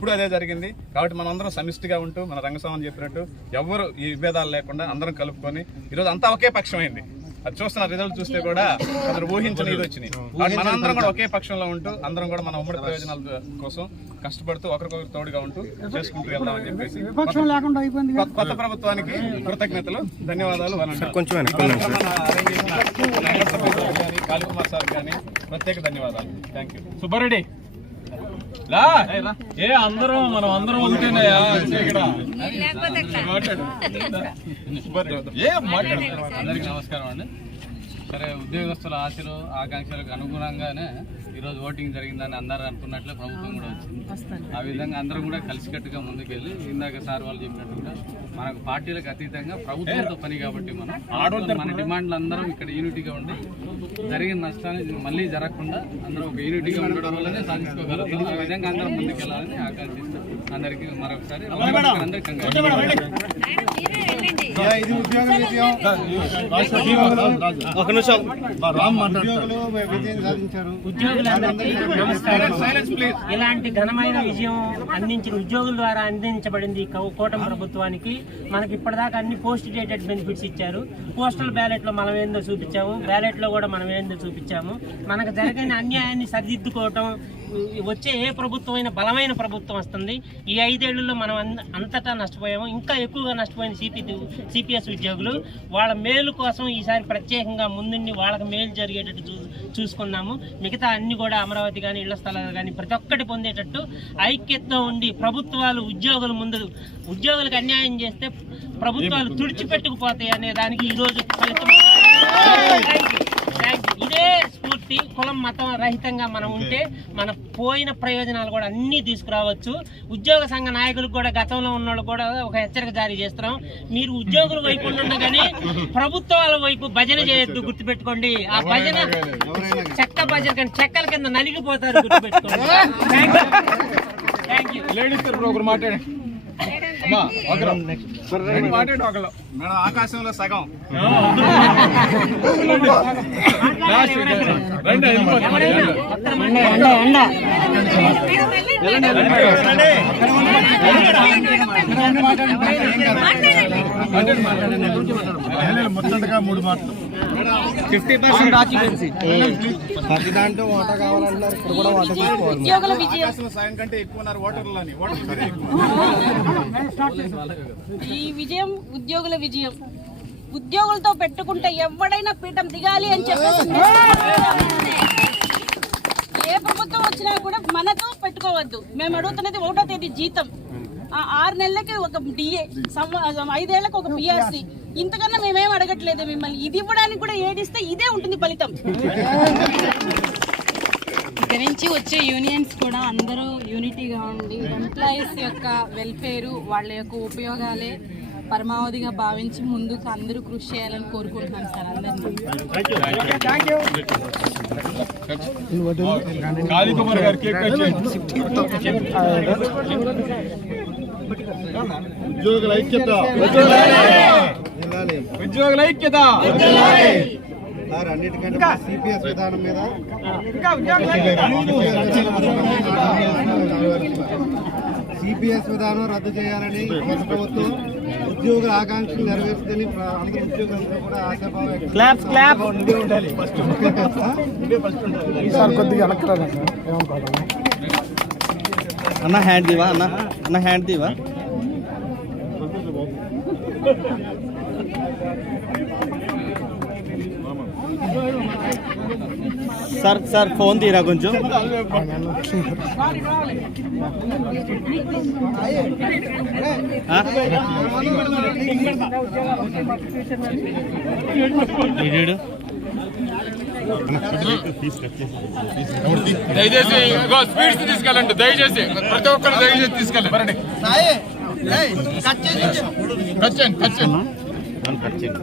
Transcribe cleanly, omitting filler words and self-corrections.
ఇప్పుడు అదే జరిగింది. కాబట్టి మనందరం సమిష్టిగా ఉంటూ మన రంగస్వామి చెప్పినట్టు ఎవరు ఈ విభేదాలు లేకుండా అందరం కలుపుకొని ఈరోజు అంతా ఒకే పక్షమైంది. అది చూస్తున్న రిజల్ట్ చూస్తే కూడా అందరూ ఊహించని ఇది వచ్చినాయి. మనందరం కూడా ఒకే పక్షంలో ఉంటూ అందరం కూడా మన ఉమ్మడి ప్రయోజనాల కోసం కష్టపడుతూ ఒకరికొకరు తోడుగా ఉంటూ చేసుకుంటూ వెళ్దామని చెప్పేసి కొత్త ప్రభుత్వానికి కృతజ్ఞతలు, ధన్యవాదాలు. కాళీకుమార్ సార్ కానీ ప్రత్యేక ధన్యవాదాలు. Thank you. సుబ్బారెడ్డి అందరం మనం అందరం ఉంటేనయ్యా అందరికి నమస్కారం అండి. సరే, ఉద్యోగస్తుల ఆశలు ఆకాంక్షలకు అనుగుణంగానే ఈరోజు ఓటింగ్ జరిగిందని అందరూ అనుకున్నట్లే ప్రభుత్వం కూడా వచ్చింది. ఆ విధంగా అందరం కూడా కలిసికట్టుగా ముందుకెళ్ళి ఇందాక సార్ వాళ్ళు చెప్పినట్టు కూడా మనకు పార్టీలకు అతీతంగా ప్రభుత్వంతో పని కాబట్టి మన డిమాండ్లు అందరం ఇక్కడ యూనిటీగా ఉండి జరిగిన నష్టాన్ని మళ్ళీ జరగకుండా అందరం ఒక యూనిటీగా ఉండడం వల్లనే సాధించుకోగలుగుతాం. ఆ విధంగా అందరం ముందుకెళ్ళాలని ఆకాంక్షిస్తాం. అందరికీ మరొకసారి ఇలాంటి ఘనమైన విజయం అందించిన ఉద్యోగుల ద్వారా అందించబడింది కూటమి ప్రభుత్వానికి. మనకి ఇప్పటిదాకా అన్ని పోస్ట్ డేటెడ్ బెనిఫిట్స్ ఇచ్చారు. పోస్టల్ బ్యాలెట్ లో మనం ఏందో చూపించాము, బ్యాలెట్ లో కూడా మనం ఏందో చూపించాము. మనకు జరిగిన అన్యాయాన్ని సరిదిద్దుకోవటం వచ్చే ఏ ప్రభుత్వం అయినా బలమైన ప్రభుత్వం వస్తుంది. ఈ 5 ఏళ్లలో మనం అంతటా నష్టపోయాము. ఇంకా ఎక్కువగా నష్టపోయిన సిపిఎస్ ఉద్యోగులు. వాళ్ళ మేలు కోసం ఈసారి ప్రత్యేకంగా ముందుండి వాళ్ళకి మేలు జరిగేటట్టు చూసుకున్నాము. మిగతా అన్ని కూడా అమరావతి కానీ ఇళ్ల స్థలాలు కానీ ప్రతి ఒక్కటి పొందేటట్టు ఐక్యతతో ఉండి ప్రభుత్వాలు ఉద్యోగులకు అన్యాయం చేస్తే ప్రభుత్వాలు తుడిచిపెట్టుకుపోతాయి అనే దానికి ఈరోజు ఫలితం. ఇదే స్ఫూర్తి. కులం మతం రహితంగా మనం ఉంటే మన పోయిన ప్రయోజనాలు కూడా అన్నీ తీసుకురావచ్చు. ఉద్యోగ సంఘ నాయకులకు కూడా గతంలో ఉన్న వాళ్ళు కూడా ఒక హెచ్చరిక జారీ చేస్తున్నాం. మీరు ఉద్యోగుల వైపు ఉండగా కానీ ప్రభుత్వాల వైపు భజన చేయొద్దు, గుర్తుపెట్టుకోండి. ఆ భజన చెక్క భజన కానీ చెక్కల కింద నలిగిపోతారు, గుర్తుపెట్టుకోండి. Thank you. మేడం ఆకాశంలో సగం మొత్తంగా 3 మాటలు 50% ఆక్యుపెన్సీ. ప్రతి దాంట్లో ఓటా కావాలంటున్నారు. ఇక్కడ కూడా ఓటా తీసుకోవాలి. ఆకాశంలో సగం కంటే ఎక్కువ ఉన్నారు ఓటర్లని. ఈ విజయం ఉద్యోగుల విజయం. ఉద్యోగులతో పెట్టుకుంటే ఎవడైనా పీఠం దిగాలి అని చెప్పేసి ఏ ప్రభుత్వం వచ్చినా కూడా మనతో పెట్టుకోవద్దు. మేము అడుగుతున్నది 1వ తేదీ జీతం, 6 నెలలకి ఒక డిఏ, 5 ఏళ్లకు ఒక పిఆర్సీ. ఇంతకన్నా మేమేం అడగట్లేదు మిమ్మల్ని. ఇది ఇవ్వడానికి కూడా ఏడిస్తే ఇదే ఉంటుంది ఫలితం. ఇక్కడి నుంచి వచ్చే యూనియన్స్ కూడా అందరూ యూనిటీగా ఉండి ఎంప్లాయీస్ యొక్క వెల్ఫేరు, వాళ్ళ యొక్క ఉపయోగాలే పరమావధిగా భావించి ముందుకు అందరూ కృషి చేయాలని కోరుకుంటున్నాను సార్ అందరినీ. కాళీకుమార్ గారు కేక్ కట్ చేయండి. ఉద్యోగుల ఐక్యత, ఉద్యోగుల ఐక్యత. అన్నిటికంటే సిపిఎస్ విధానం మీద సిపిఎస్ విధానం రద్దు చేయాలని కొత్త ప్రభుత్వం ఉద్యోగుల ఆకాంక్షలు నెరవేర్చుదని అందరూ ఉద్యోగులందరూ కూడా ఆశాభావం అన్న హ్యాండ్ దివా అన్న హ్యాండ్ దివా. సార్ ఫోన్ తీరా కొంచెం. దయచేసి స్పీడ్స్ తీసుకెళ్ళండి. దయచేసి ప్రతి ఒక్కరు దయచేసి తీసుకెళ్ళండి. కట్ చేయండి.